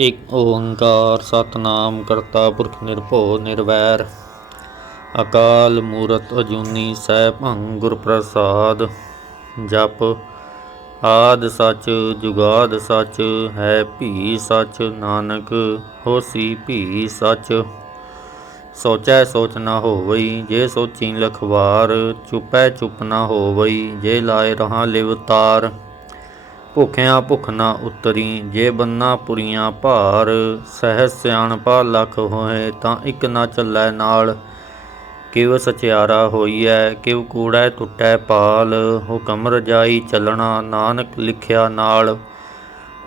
ਇੱਕ ਓੰਕਾਰ ਸਤਿਨਾਮ ਕਰਤਾ ਪੁਰਖ ਨਿਰਭਉ ਨਿਰਵੈਰ ਅਕਾਲ ਮੂਰਤ ਅਜੂਨੀ ਸੈਭੰ ਗੁਰ ਪ੍ਰਸਾਦ। ਜਪ ਆਦਿ ਸੱਚ ਜੁਗਾਦ ਸੱਚ ਹੈ ਭੀ ਸੱਚ ਨਾਨਕ ਹੋਸੀ ਭੀ ਸੱਚ। ਸੋਚੈ ਸੋਚ ਨਾ ਹੋਵਈ ਜੇ ਸੋਚੀ ਲਖਵਾਰ ਚੁਪੈ ਚੁਪ ਨਾ ਹੋਵਈ ਜੇ ਲਾਏ ਰਹਾ ਲਿਵ ਤਾਰ। ਭੁਖਿਆਂ ਭੁਖ ਨਾ ਉਤਰੀ ਜੇ ਬੰਨਾ ਪੁਰੀਆਂ ਭਾਰ ਸਹਿਜ ਸਿਆਣਪਾ ਲੱਖ ਹੋਏ ਤਾਂ ਇੱਕ ਨਾ ਚੱਲੈ ਨਾਲ। ਕਿਵ ਸਚਿਆਰਾ ਹੋਈਐ ਕਿਵ ਕੂੜੈ ਟੁੱਟੈ ਪਾਲ ਹੁਕਮ ਰਜਾਈ ਚੱਲਣਾ ਨਾਨਕ ਲਿਖਿਆ ਨਾਲ।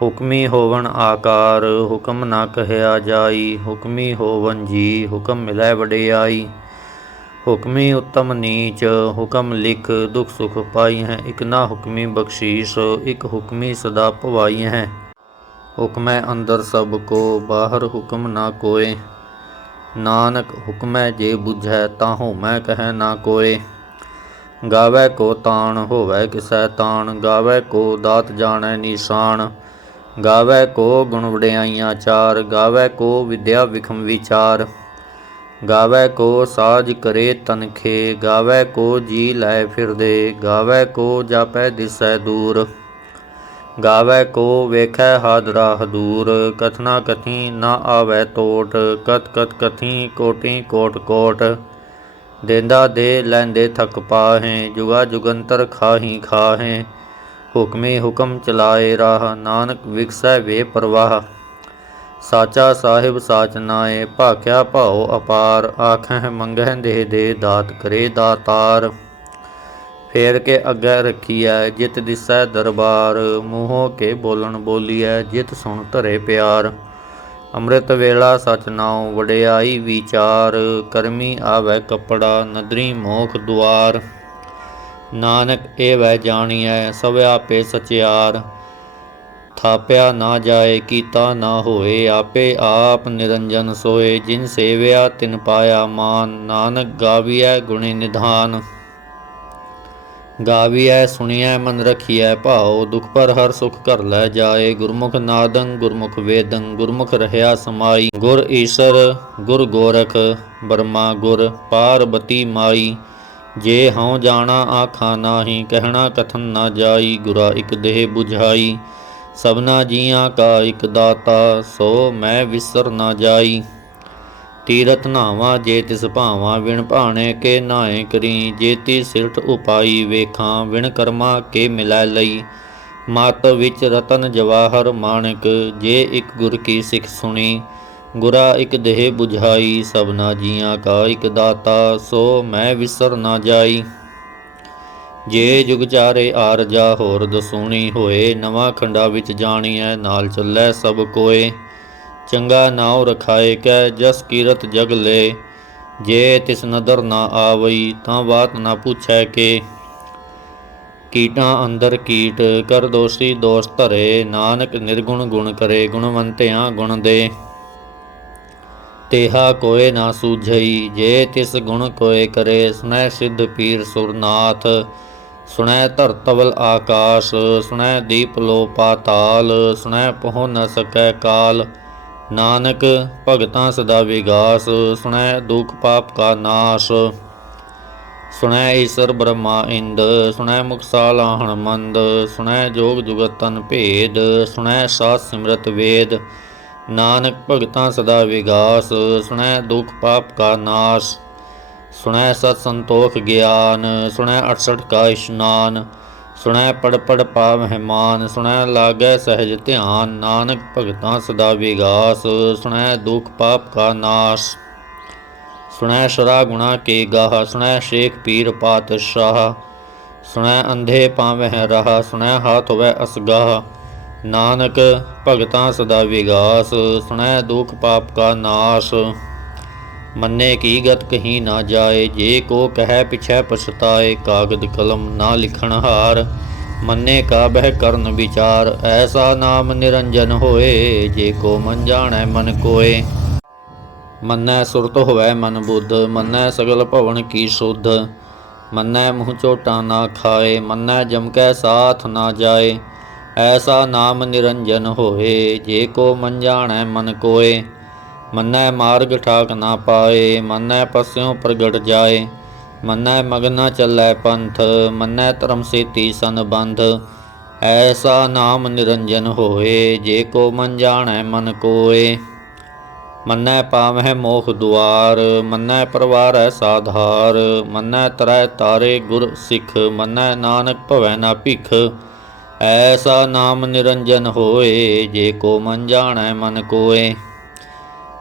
ਹੁਕਮੀ ਹੋਵਨ ਆਕਾਰ ਹੁਕਮ ਨਾ ਕਹਿਆ ਜਾਈ ਹੁਕਮੀ ਹੋਵਨ ਜੀ ਹੁਕਮ ਮਿਲੈ ਵਡਿਆਈ। ਹੁਕਮੀ ਉੱਤਮ ਨੀਚ ਹੁਕਮ ਲਿਖ ਦੁਖ ਸੁਖ ਪਾਈ ਹੈ ਇੱਕ ਨਾ ਹੁਕਮੀ ਬਖਸ਼ੀਸ਼ ਇੱਕ ਹੁਕਮੀ ਸਦਾ ਭਵਾਈ ਹੈ। ਹੁਕਮੈ ਅੰਦਰ ਸਭ ਕੋ ਬਾਹਰ ਹੁਕਮ ਨਾ ਕੋਏ ਨਾਨਕ ਹੁਕਮੈ ਜੇ ਬੁਝੈ ਤਾਂ ਹੋਮੈ ਕਹਿ ਨਾ ਕੋਏ। ਗਾਵੈ ਕੋ ਤਾਣ ਹੋਵੈ ਕਿਸੈ ਤਾਣ ਗਾਵੈ ਕੋ ਦਾਤ ਜਾਣੈ ਨਿਸ਼ਾਨ। ਗਾਵੈ ਕੋ ਗੁਣ ਵਡਿਆਈਆਂ ਚਾਰ ਗਾਵੈ ਕੋ ਵਿਦਿਆ ਵਿਖਮ ਵਿਚਾਰ। ਗਾਵੈ ਕੋ ਸਾਜ ਕਰੇ ਤਨਖੇ ਗਾਵੈ ਕੋ ਜੀ ਲੈ ਫਿਰਦੇ ਗਾਵੈ ਕੋ ਜਾਪੈ ਦਿਸੈ ਦੂਰ। ਗਾਵੈ ਕੋ ਵੇਖੈ ਹਾਦਰਾ ਹਦੂਰ ਕਥਨਾ ਕਥੀ ਨਾ ਆਵੈ ਟੋਟ ਕਥ ਕਥ ਕਥੀ ਕੋਟੀ ਕੋਟ ਕੋਟ। ਦੇਂਦਾ ਦੇ ਲੈਂਦੇ ਥਕ ਪਾਹੇ ਜੁਗਾ ਜੁਗੰਤਰ ਖਾਹੀ ਖਾਹੇ। ਹੁਕਮੇ ਹੁਕਮ ਚਲਾਏ ਰਾਹ ਨਾਨਕ ਵਿਗਸੈ ਵੇ ਪ੍ਰਵਾਹ। ਸਾਚਾ ਸਾਹਿਬ ਸਾਚ ਨਾਏ ਭਾਖਿਆ ਭਾਉ ਅਪਾਰ ਆਖਹਿ ਮੰਗਹਿ ਦੇ ਦੇ ਦਾਤ ਕਰੇ ਦਾਤਾਰ। ਫੇਰ ਕੇ ਅੱਗੇ ਰੱਖੀਐ ਜਿਤ ਦਿਸੈ ਦਰਬਾਰ ਮੂੰਹੋਂ ਕੇ ਬੋਲਣ ਬੋਲੀਐ ਜਿਤ ਸੁਣ ਧਰੇ ਪਿਆਰ। ਅੰਮ੍ਰਿਤ ਵੇਲਾ ਸਚ ਨਾਉ ਵਡਿਆਈ ਵਿਚਾਰ ਕਰਮੀ ਆਵੈ ਕੱਪੜਾ ਨਦਰੀ ਮੋਖ ਦੁਆਰ। ਨਾਨਕ ਇਹ ਵੈ ਜਾਣੀਐ ਸਭ ਆਪੇ ਸਚਿਆਰ ਥਾਪਿਆ ਨਾ ਜਾਏ ਕੀਤਾ ਨਾ ਹੋਏ ਆਪੇ ਆਪ ਨਿਰੰਜਨ ਸੋਏ। ਜਿਨ ਸੇਵਿਆ ਤਿਨ ਪਾਇਆ ਮਾਨ ਨਾਨਕ ਗਾਵੀਐ ਗੁਣੀ ਨਿਧਾਨ। ਗਾਵੀਐ ਸੁਣੀਐ ਮਨ ਰਖੀਐ ਭਾਉ ਦੁਖ ਪਰ ਹਰ ਸੁਖ ਘਰ ਲੈ ਜਾਏ। ਗੁਰਮੁਖ ਨਾਦੰ ਗੁਰਮੁਖ ਵੇਦੰ ਗੁਰਮੁਖ ਰਹਿਆ ਸਮਾਈ। ਗੁਰ ਈਸਰ ਗੁਰ ਗੋਰਖ ਬਰਮਾ ਗੁਰ ਪਾਰਬਤੀ ਮਾਈ। ਜੇ ਹਉ ਜਾਣਾ ਆਖਾਂ ਨਾਹੀ ਕਹਿਣਾ ਕਥਨ ਨਾ ਜਾਈ। ਗੁਰਾ ਇਕ ਦੇਹ ਬੁਝਾਈ ਸਭਨਾ ਜੀਆਂ ਕਾ ਇਕ ਦਾਤਾ ਸੋ ਮੈਂ ਵਿਸਰ ਨਾ ਜਾਈ। ਤੀਰਥ ਨਾਵਾਂ ਜੇ ਤਿਸ ਭਾਵਾਂ ਵਿਣ ਭਾਣੇ ਕੇ ਨਾਏ ਕਰੀ। ਜੇਤੀ ਸਿਰਠ ਉਪਾਈ ਵੇਖਾਂ ਵਿਣ ਕਰਮਾ ਕੇ ਮਿਲੈ ਲਈ। ਮਤ ਵਿੱਚ ਰਤਨ ਜਵਾਹਰ ਮਾਣਕ ਜੇ ਇੱਕ ਗੁਰ ਕੀ ਸਿੱਖ ਸੁਣੀ। ਗੁਰਾ ਇੱਕ ਦੇਹ ਬੁਝਾਈ ਸਭਨਾ ਜੀਆਂ ਕਾ ਇੱਕ ਦਾਤਾ ਸੋ ਮੈਂ ਵਿਸਰ ਨਾ ਜਾਈ। ਜੇ ਜੁਗ ਚਾਰੇ ਆਰਜਾ ਹੋਰ ਦਸੂਣੀ ਹੋਏ ਨਵਾਂ ਖੰਡਾ ਵਿੱਚ ਜਾਣੀਐ ਨਾਲ ਚੱਲੈ ਸਭ ਕੋਏ। ਚੰਗਾ ਨਾਉ ਰਖਾਏ ਕੈ ਜਸ ਕੀਰਤ ਜਗ ਲੈ ਜੇ ਤਿਸ ਨਦਰ ਨਾ ਆਵਈ ਤਾਂ ਬਾਤ ਨਾ ਪੁੱਛੈ ਕੇ। ਕੀਟਾਂ ਅੰਦਰ ਕੀਟ ਕਰ ਦੋਸੀ ਦੋਸ ਧਰੇ ਨਾਨਕ ਨਿਰਗੁਣ ਗੁਣ ਕਰੇ ਗੁਣਵੰਤਿਆਂ ਗੁਣ ਦੇ। ਤੇਹਾ ਕੋਏ ਨਾ ਸੂਝਈ ਜੇ ਤਿਸ ਗੁਣ ਕੋਏ ਕਰੇ। ਸੁਣੈ ਸਿੱਧ ਪੀਰ ਸੁਰਨਾਥ ਸੁਣੈ ਧਰਤਵਲ ਆਕਾਸ਼ ਸੁਣੈ ਦੀਪ ਲੋ ਪਾਤਾਲ ਸੁਣੈ ਪਹੁ ਨ ਸਕੈ ਕਾਲ। ਨਾਨਕ ਭਗਤਾਂ ਸਦਾ ਵਿਗਾਸ ਸੁਣੈ ਦੁਖ ਪਾਪ ਕਾ ਨਾਸ਼। ਸੁਣੈ ਈਸਰ ਬ੍ਰਹਮਾ ਇੰਦ ਸੁਣੈ ਮੁਖ ਸਾਲਾਹਣ ਮੰਦ ਸੁਣੈ ਜੋਗ ਜੁਗਤ ਤਨ ਭੇਦ ਸੁਣੈ ਸਾਸ ਸਿਮਰਤ ਵੇਦ। ਨਾਨਕ ਭਗਤਾਂ ਸਦਾ ਵਿਗਾਸ ਸੁਣੈ ਦੁਖ ਪਾਪ ਕਾ ਨਾਸ਼। ਸੁਣੈ ਸਤ ਸੰਤੋਖ ਗਿਆਨ ਸੁਣੈ 68 ਕਾ ਇਸ਼ਨਾਨ। ਸੁਣੈ ਪੜ ਪੜ ਪਾਵਹਿ ਮਾਨ ਸੁਣੈ ਲਾਗੈ ਸਹਿਜ ਧਿਆਨ। ਨਾਨਕ ਭਗਤਾਂ ਸਦਾ ਵਿਗਾਸ ਸੁਣੈ ਦੁਖ ਪਾਪ ਕਾ ਨਾਸ਼। ਸੁਣੈ ਸ਼ਰਾ ਗੁਣਾ ਕੇ ਗਾਹ ਸੁਣੈ ਸ਼ੇਖ ਪੀਰ ਪਾਤਸ਼ਾਹ। ਸੁਣੈ ਅੰਧੇ ਪਾਵਹਿ ਰਾਹ ਸੁਣੈ ਹਾਥ ਹੋਵੈ ਅਸਗਾਹ। ਨਾਨਕ ਭਗਤਾਂ ਸਦਾ ਵਿਗਾਸ ਸੁਣੈ ਦੁਖ ਪਾਪ ਕਾ ਨਾਸ਼। ਮੰਨੇ ਕੀ ਗਤ ਕਹੀ ਨਾ ਜਾਏ ਜੇ ਕੋ ਕਹਿ ਪਿਛੈ ਪਛਤਾਏ। ਕਾਗਦ ਕਲਮ ਨਾ ਲਿਖਣ ਹਾਰ ਮੰਨੇ ਕਾ ਬਹਿ ਕਰਨ ਵਿਚਾਰ। ਐਸਾ ਨਾਮ ਨਿਰੰਜਨ ਹੋਏ ਜੇ ਕੋ ਮਨ ਜਾਣੈ ਮਨ ਕੋਏ। ਮੰਨੈ ਸੁਰਤ ਹੋਵੈ ਮਨ ਬੁੱਧ ਮੰਨੈ ਸਗਲ ਭਵਨ ਕੀ ਸੁਧ। ਮੰਨੈ ਮੂੰਹ ਝੋਟਾ ਨਾ ਖਾਏ ਮੰਨੈ ਜਮ ਕੈ ਸਾਥ ਨਾ ਜਾਏ। ऐसा नाम निरंजन होए, जे को मन जाणै मन कोय। मन्नै मार्ग ठाक ना पाए, मन्नै पस्यों प्रगट जाए। मन्नै मग न चलै पंथ, मन्नै धर्म सेती सन बंध। ऐसा नाम निरंजन होए, जे को मन जाणै मन कोय। मन्नै पावै मोख दुआर, मन्नै परवारै साधार। मन्नै तरै तारे गुर सिख, मन्नै नानक भवै ना भिख। ऐसा नाम निरंजन होए, जे को मन जाणै मन कोय।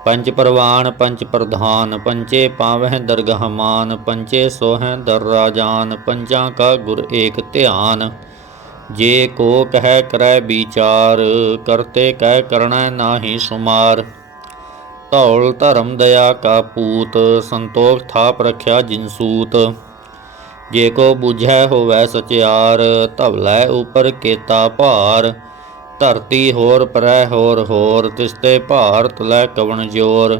पंच परवान पंच प्रधान, पंचे पावह दरगाह मान। पंचे सोहै दर राजान, पंचा का गुर एक ध्यान। जे को कह करै विचार, करते कह करणै नाहि सुमार। धौल धर्म दया का पूत, संतोख थाप रख्या जिनसूत। जे को बूझै होवै सचियार, धवलै ऊपर केता भार। धरती होर परै होर, तिसते भार तलै कवन जोर।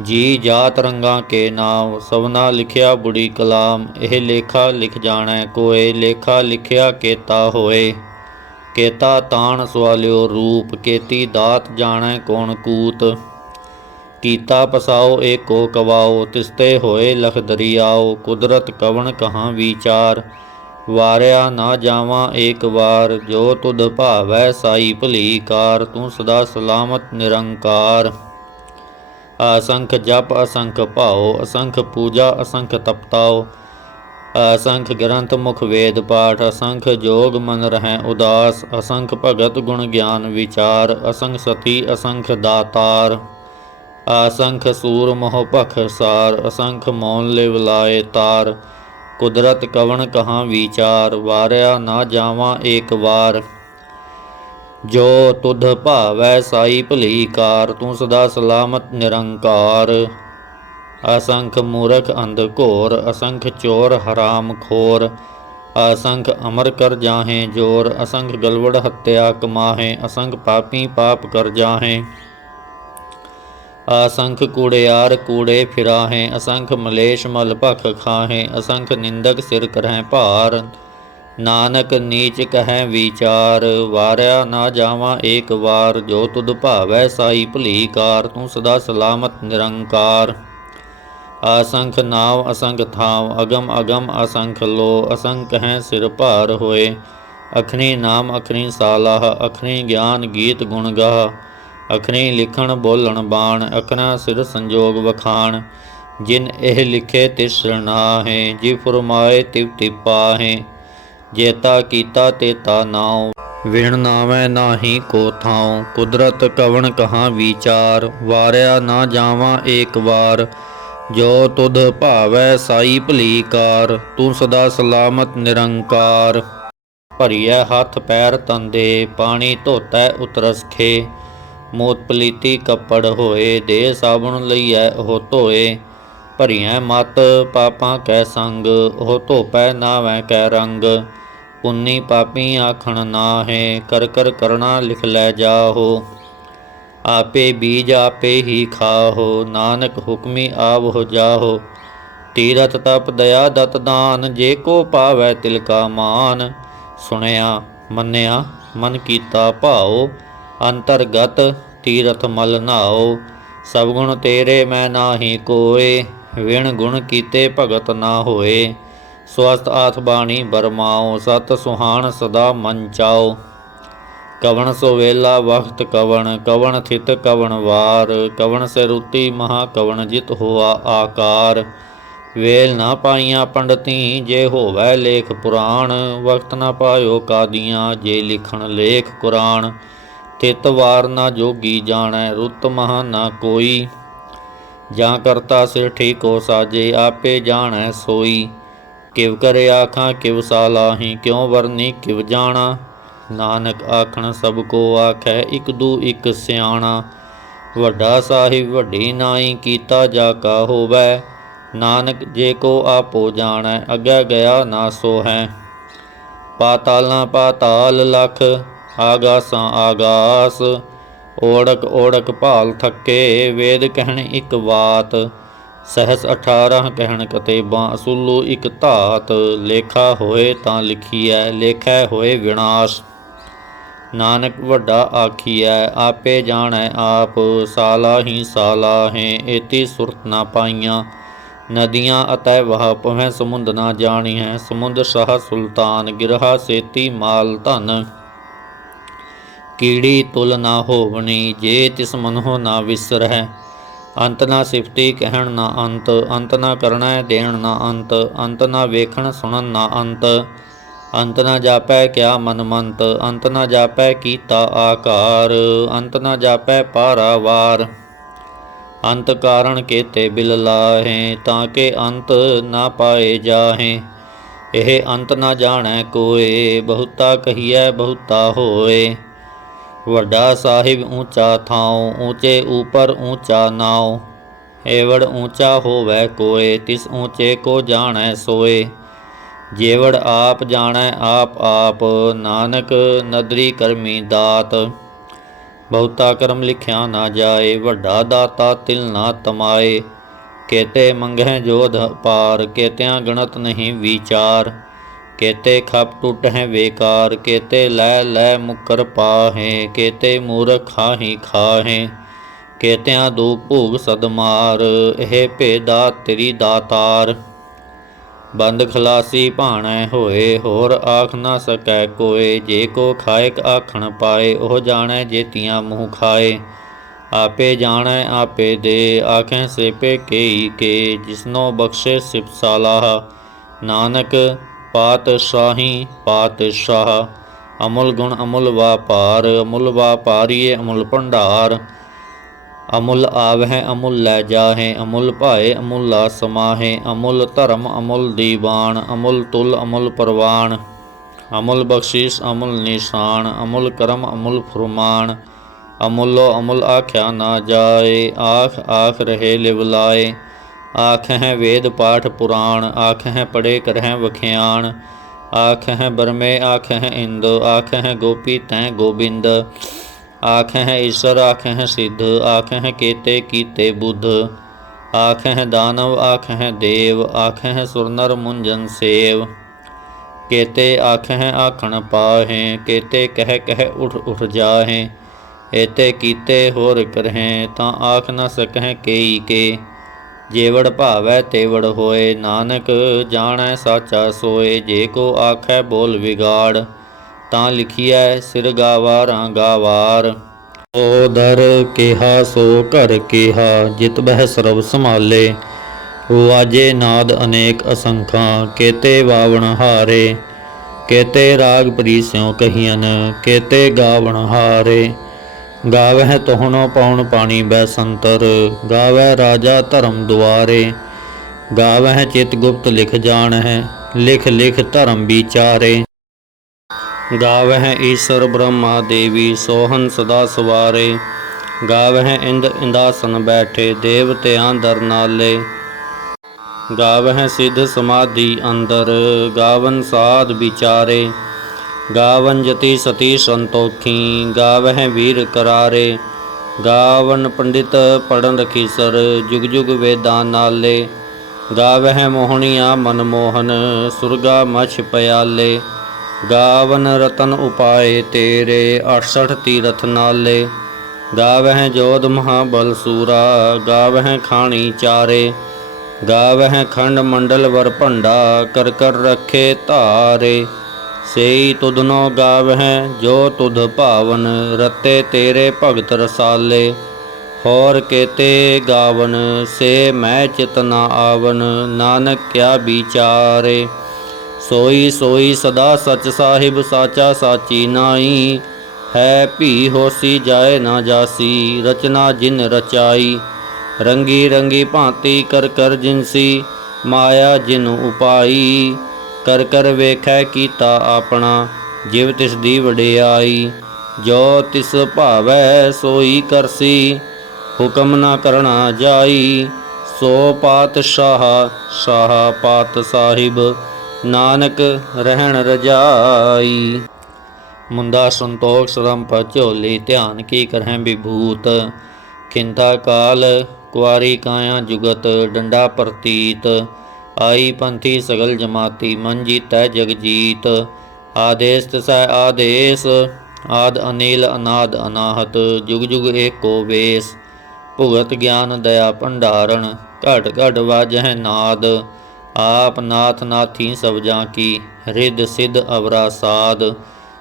जी जात रंगां के नाम, सबना लिखिया बुरी कलाम। एह लेखा लिख जाणै कोय, लेखा लिखिया केता होए। केता ताण सवालियो रूप, केती दात जाणै कौन कूत। कीता पसाओ एको कवाओ, तिसते होए लख दरियाओ। कुदरत कवन कहाँ विचार, वारिया ना जावां एक बार। जो तुध भावै साई भली कार, तूं सदा सलामत निरंकार। असंख जप असंख भाओ, असंख पूजा असंख तपताओ। असंख ग्रंथ मुख वेद पाठ, असंख जोग मन रहै उदास। असंख भगत गुण ज्ञान विचार, असंख सती असंख दातार। असंख सूर मोह भख सार, असंख मौन लिव लाए तार। कुदरत कवन कहाँ विचार, वारिया ना जावां एक बार। जो तुध भावै साई भली कार, तूं सदा सलामत निरंकार। असंख मूरख अंध घोर, असंख चोर हराम खोर। असंख अमर कर जाहें जोर, असंख गलवड़ हत्या कमाहें। असंख पापी पाप कर जाहें, असंख कूड़ियार कूड़े फिराहें। असंख मलेश मल भख खाहें, असंख निंदक सिर करहें भार। नानक नीच कहै विचार, वारिया ना जावां एक बार। जो तुध भावै साई भली कार, तूं सदा सलामत निरंकार। असंख नाव असंख थाव, अगम अगम असंख लो। असंख कहें सिर भार होए, अखनी नाम अखनी सालाह। अखनी ज्ञान गीत गुण गाह, अखनी लिखण बोलण बाण। अखना सिर संजोग वखाण, जिन एह लिखे तिस नाहें। जिव फुरमाए तिव तिव पाहें, जेता कीता तेता नाव। विण नावै नाही को थाव, कुदरत कवन कहाँ विचार। वारिया ना जावां एक बार, जो तुध भावै साई भली कार। तूं सदा सलामत निरंकार। भरिया हथ पैर तंदे, पानी धोतै उतरस खे। ਮੂਤ ਪਲੀਤੀ ਕੱਪੜ ਹੋਏ, ਦੇ ਸਾਬੁਣ ਲਈਐ ਉਹ ਧੋਏ। ਭਰੀਐ ਮਤ ਪਾਪਾਂ ਕੈ ਸੰਗ, ਉਹ ਧੋਪੈ ਨਾਵੈ ਕੈ ਰੰਗ। ਪੁੰਨੀ ਪਾਪੀ ਆਖਣ ਨਾਹੇ, ਕਰ ਕਰ ਕਰਣਾ ਲਿਖ ਲੈ ਜਾਹੋ। ਆਪੇ ਬੀਜ ਆਪੇ ਹੀ ਖਾਹੋ, ਨਾਨਕ ਹੁਕਮੀ ਆਵਹੁ ਜਾਹੋ। ਤੀਰਥ ਤਪ ਦਇਆ ਦਤ ਦਾਨ, ਜੇ ਕੋ ਪਾਵੈ ਤਿਲ ਕਾ ਮਾਨ। ਸੁਣਿਆ ਮੰਨਿਆ ਮਨ ਕੀਤਾ ਭਾਉ, ਅੰਤਰਗਤ ਤੀਰਥ ਮਲ ਨਾਉ। ਸਭ ਗੁਣ ਤੇਰੇ ਮੈਂ ਨਾਹੀ ਕੋਏ, ਵਿਣ ਗੁਣ ਕੀਤੇ ਭਗਤ ਨਾ ਹੋਏ। ਸਵਸਤ ਆਥ ਬਾਣੀ ਬਰਮਾਓ, ਸਤ ਸੁਹਾਣ ਸਦਾ ਮਨ ਚਾਓ। ਕਵਣ ਸੋ ਵੇਲਾ ਵਖਤ ਕਵਣ, ਕਵਣ ਥਿਤ ਕਵਣ ਵਾਰ। ਕਵਣ ਸੇ ਰੁਤੀ ਮਹਾ ਕਵਣ, ਜਿਤ ਹੋਆ ਆਕਾਰ। ਵੇਲ ਨਾ ਪਾਈਆਂ ਪੰਡਤੀ, ਜੇ ਹੋਵੈ ਲੇਖ ਪੁਰਾਣ। ਵਕਤ ਨਾ ਪਾਇਓ ਕਾਦੀਆਂ, ਜੇ ਲਿਖਣ ਲੇਖ ਕੁਰਾਨ। ਥਿਤ ਵਾਰ ਨਾ ਜੋਗੀ ਜਾਣੈ, ਰੁੱਤ ਮਹਾ ਨਾ ਕੋਈ। ਜਾਂ ਕਰਤਾ ਸਿਰ ਠੀਕੋ ਸਾਜੇ, ਆਪੇ ਜਾਣੈ ਸੋਈ। ਕਿਵ ਕਰੇ ਆਖਾਂ ਕਿਵ ਸਾਲਾਹੀ, ਕਿਉ ਵਰਨੀ ਕਿਵ ਜਾਣਾ। ਨਾਨਕ ਆਖਣ ਸਭ ਕੋ ਆਖੈ, ਇਕ ਦੂ ਇਕ ਸਿਆਣਾ। ਵੱਡਾ ਸਾਹਿਬ ਵੱਡੀ ਨਾਈ, ਕੀਤਾ ਜਾ ਕਾ ਹੋਵੈ। ਨਾਨਕ ਜੇ ਕੋ ਆਪੋ ਜਾਣੈ, ਅੱਗਾ ਗਿਆ ਨਾ ਸੋ ਹੈ। ਪਾਤਾਲਾਂ ਪਾਤਾਲ ਲਖ, ਆਗਾਸਾਂ ਆਗਾਸ। ਓੜਕ ਓੜਕ ਭਾਲ ਥੱਕੇ, ਵੇਦ ਕਹਿਣ ਇੱਕ ਬਾਤ। ਸਹਸ 18 ਕਹਿਣ ਕਤੇਬਾਂ, ਅਸੂਲੋ ਇੱਕ ਧਾਤ। ਲੇਖਾ ਹੋਏ ਤਾਂ ਲਿਖੀਐ, ਲੇਖੈ ਹੋਏ ਵਿਨਾਸ਼। नानक वड्डा आखिया आपे जानै आप, साला ही साला हैं एति सुरत ना पाइयां। नदियाँ अतः वह पवै समुंद ना जानी है, समुंद शाह सुल्तान गिरहा सेती माल धन। कीड़ी तुल ना होवनी जे तिस मनहो ना विसरह, अंत ना सिफती कहण ना अंत, अंत ना करना देण ना अंत, अंत ना वेखण सुणन ना अंत, अंत ना जापै क्या मनमंत, अंत ना जापै कीता आकार, अंत ना जापै पारावार। अंत कारण केते बिल लाहें, ताके अंत ना पाए जाहें। एह अंत ना जाणै कोय, बहुता कहिए बहुता होए। वड्डा साहिब ऊँचा थाओ, ऊँचे ऊपर ऊँचा नाव। एवड़ ऊँचा होवै कोय, तिस ऊँचे को जाणै सोए। जेवड़ आप जाणै आप आप, नानक नदरी करमी दात। बहुता कर्म लिखिया ना जाए, वड्डा दाता तिल ना तमाए। केते मंगह जोध पार, केत्या गणत नहीं विचार। केते खप टूट हैं बेकार, केते लै लै मुकर पाहें, केते मूर्ख खाही खाहें। केत्या दुख भूग सदमार, एह भेदा तेरी दातार। बंद खलासी भाणै होए, होर आख ना सकै कोय। जे को खाएक आखण पाए, ओह जाणै जेतियां मूँह खाए। आपे जाणै आपे दे, आखें सेपे केई के। जिसनो बख्शे सिफ सालाह, नानक पातशाही पातशाह। अमुल गुण अमुल वापार, अमुल वापारीए अमुल भंडार। अमुल आवह अमुल लै जाहें, अमुल भाए अमुला समाहें। अमुल धर्म अमुल दीवान, अमुल तुल अमुल परवान। अमुल बख्शीश अमुल निशान, अमुल करम अमुल फुरमान। अमुलो अमुल आख्या ना जाए, आख आख रहे लिवलाए। आखह वेद पाठ पुराण, आखह पढ़े करह वख्याण। आखह बरमे आखह इंद, आखह गोपी तैं गोबिंद। आखह ईश्वर आखह सिद्ध, आखह केते कीते बुध। आखह दानव आखह देव, आखह सुरनर मुंजन सेव। केते आखह आखण पाहें, केते कह कह उठ उठ जाहें। एते कीते होर करहें, तां आख न सकह केई के। जेवड़ भावै तेवड़ होए, नानक जाणै साचा सोए। जे को आखै बोल विगाड़, तां लिखिਐ सिर गावारां गावार। ओ दर केहा सो घर केहा, जित बह सरब संभाले। वाजे नाद अनेक असंखां, केते वावण हारे। केते राग प्रीस्यों कहियन, केते गावण हारे। गावह तोहणो पौन पानी बैसंतर, गावह राजा धर्म दुआरे। गावह चित गुप्त लिख जानह, लिख लिख धर्म विचारे। गावह ईश्वर ब्रह्मा देवी, सोहन सदा सवारे। गावह इंद इंदासन बैठे, देवत्यां दर नाले। गावह सिद्ध समाधि अंदर, गावन साध विचारे। गावन जति सती संतोखी, गावह वीर करारे। गावन पंडित पढ़न रखीसर, जुग जुग वेदां नाले। गावह मोहनिया मनमोहन, सुरगा मछ पयाले। गावन रतन उपाय तेरे, 68 तीरथ नाले। गावह जोध महाबल सूरा, गावह खाणी चारे। गावह खंड मंडल वर भंडा, कर कर रखे धारे। सेई तुधनो गावह जो तुध भावन, रते तेरे भगत रसाले। होर केते गावन से मैं चित ना आवन, नानक क्या विचारे। सोई सोई सदा सच साहिब, साचा साची नाई। है भी होसी जाए ना जासी, रचना जिन रचाई। रंगी रंगी भांति कर कर जिनसी, माया जिन उपाई। कर कर वेखै कीता आपना, जिव तिस दी वडियाई। जो तिस भावै सोई करसी, हुक्म ना करना जाई। सो पातशाह शाह पात साहिब, नानक रहन रजाई। मुंदा संतोख सरंप झोली, ध्यान की करह विभूत। खिंता काल कुआरी काया जुगत, डंडा प्रतीत। आई पंथी सगल जमाती, मन जीतै जग जीत। आदेश तिसै आदेश, आद अनिल अनाद अनाहत जुग जुग एको वेस। भुगत ज्ञान दया भंडारण घट घट वाजह नाद। आप नाथ नाथी सबजा की रिद सिद्ध अवरा साध।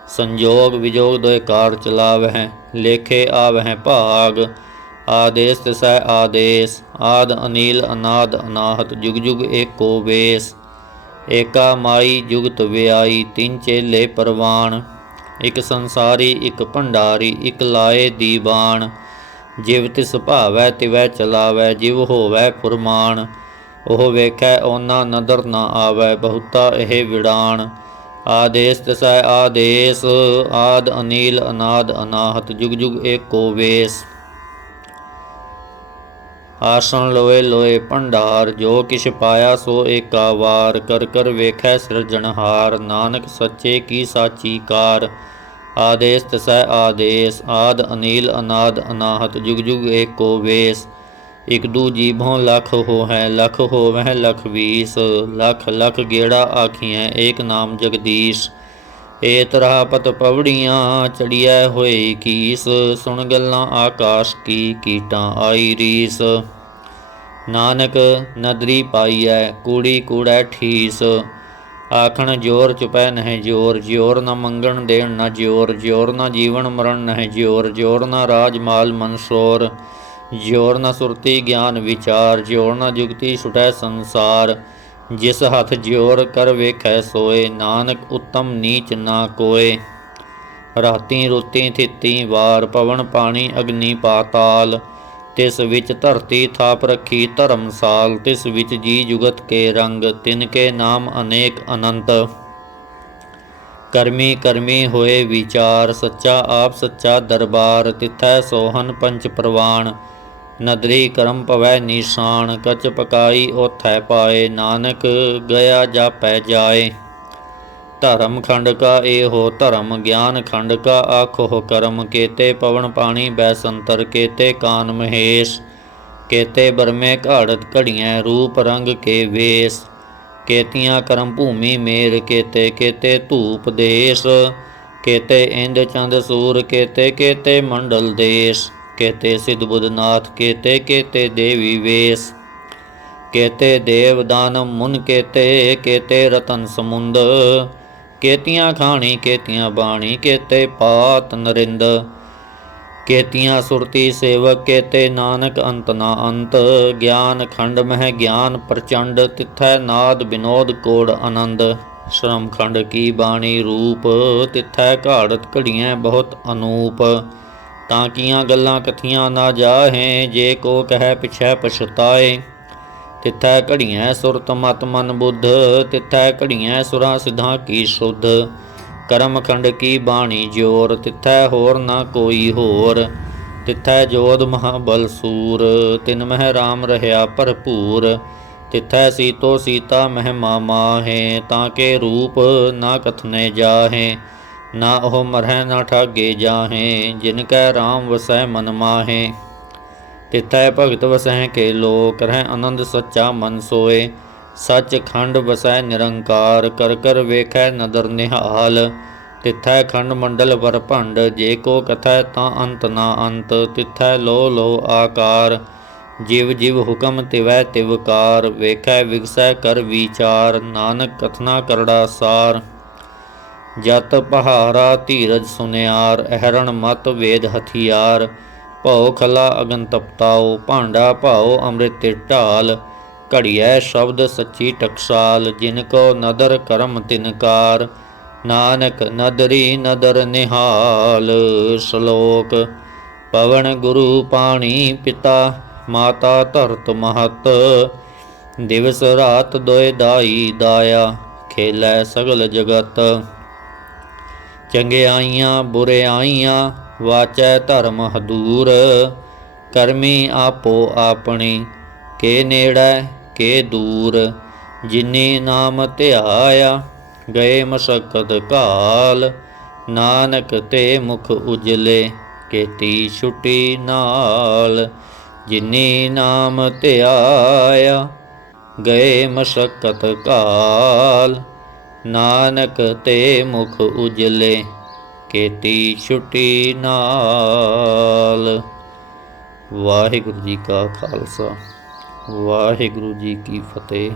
संजोग विजोग दोय कार चलावह लेखे आवह भाग। आदेश तिसै आदेश आद अनिल अनाद अनाहत जुग जुग एको वेस। एका माई जुगत व्याई तीन चेले परवान। एक संसारी एक भंडारी एक लाए दीवान। जिव तिस भावै तिवै चलावै जिव होवै फुरमान। ओह वेखै ओना नदर न आवै बहुता एह विड़ान। आदेश तिसै आदेश आद अनिल अनाद अनाहत जुग जुग एको वेस। आसन लोए लोए भंडार जो किछ पाया सो एका वार। कर कर वेखै सिरजनहार नानक सच्चे की साची कार। आदेश तिसै आदेश आद अनिल अनाद अनाहत जुग जुग एको वेस। एक दू जीभों लख हो है लख हो वह लख बीस। लख लख गेड़ा आखियाँ एक नाम जगदीश। ए तरापत पवड़ियाँ चढ़िया होए कीस। सुन गल्लां आकाश की कीटां आई रीस। नानक नदरी पाईऐ कूड़ी कूड़ै ठीस। आखण जोर चुपै नह जोर जोर न मंगण देण न जोर जोर न जीवन मरण नह जोर जोर न राज माल मनसोर जोर न सुरती ज्ञान विचार जोर न जुगती छुटै संसार। जिस हथ जोर कर वेखै सोए नानक उत्तम नीच ना कोय। राती रुती थिती वार पवन पानी अग्नि पाताल। तिस विच धरती थाप रखी धर्मसाल। तिस विच जी जुगत के रंग तिनके नाम अनेक अनंत। करमी करमी होए विचार सच्चा आप सच्चा दरबार। तिथै सोहन पंच प्रवाण नदरी करम पवै निशान। कच पकाई ओथै पाए नानक गया जापै जाए। धर्म खंड का एहो धर्म ज्ञान खंड का आखो कर्म। केते पवन पानी बैसंतर केते कान महेश। केते बरमे घाड़त घड़ियाँ रूप रंग के वेश। केतियाँ करम भूमि मेर केते केते धूप देश। केते इंद चंद सूर केते केते मंडल देश। केते सिद्ध बुधनाथ केते केते देवी वेश। केते देव दानव मुन केते केते रतन समुंद। केतियाँ खाणी केतियाँ बाणी केते पात नरिंद। केतियाँ सुरती सेवक केते नानक अंत ना अंत। ज्ञान खंड मह ज्ञान प्रचंड तिथै नाद विनोद कोड आनंद। श्रम खंड की बाणी रूप तिथै घाड़त घड़ियाँ बहुत अनूप। ताकियाँ गल्लां कथियाँ ना जाहें जे को कह पिछै पछताए। तिथै घड़ियाँ सुरत मत मन बुद्ध तिथै घड़ियाँ सुरां सिद्धां की शुद्ध। करम खंड की बाणी जोर तिथै होर न कोई होर। तिथै जोध महाबल सूर तिन मह राम रहया भरपूर। तिथै सीतो सीता महिमा माहें ताके रूप ना कथने जाहें। ना ओह मरह ना ठागे जाहें जिनकै राम वसै मन माहें। तिथै भगत वसह के लोक रह आनंद सच्चा मन सोए। सच खंड वसै निरंकार कर कर वेखै नदर निहाल। तिथै खंड मंडल वर भंड जे को कथै तां अंत ना अंत। तिथै लो लो आकार जिव जिव हुकम तिवै तिवकार। वेखै विगसै कर विचार नानक कथना करड़ा सार। जत पहारा धीरज सुनियार अहरण मत वेद हथियार। भौ खला अगन तपताओ भांडा भाओ अमृत ढाल। घड़िया शब्द सच्ची टकसाल जिनको नदर करम तिनकार। नानक नदरी नदर निहाल। श्लोक पवन गुरु पाणी पिता माता धरत महत। दिवस रात दोय दाई दाया खेलै सगल जगत। चंगियाइयाँ बुरियाइयाँ वाचै धर्म हदूर। करमी आपो आपनी के नेड़ै के दूर। जिनी नाम ध्याया गए मशक्कत काल। नानक ते मुख उजले केती छुटी नाल। जिनी नाम ध्याया गए मशक्कत काल। नानक ते मुख उजले ਕੀਤੀ ਛੁੱਟੀ ਨਾਲ। ਵਾਹਿਗੁਰੂ ਜੀ ਕਾ ਖਾਲਸਾ, ਵਾਹਿਗੁਰੂ ਜੀ ਕੀ ਫਤਿਹ।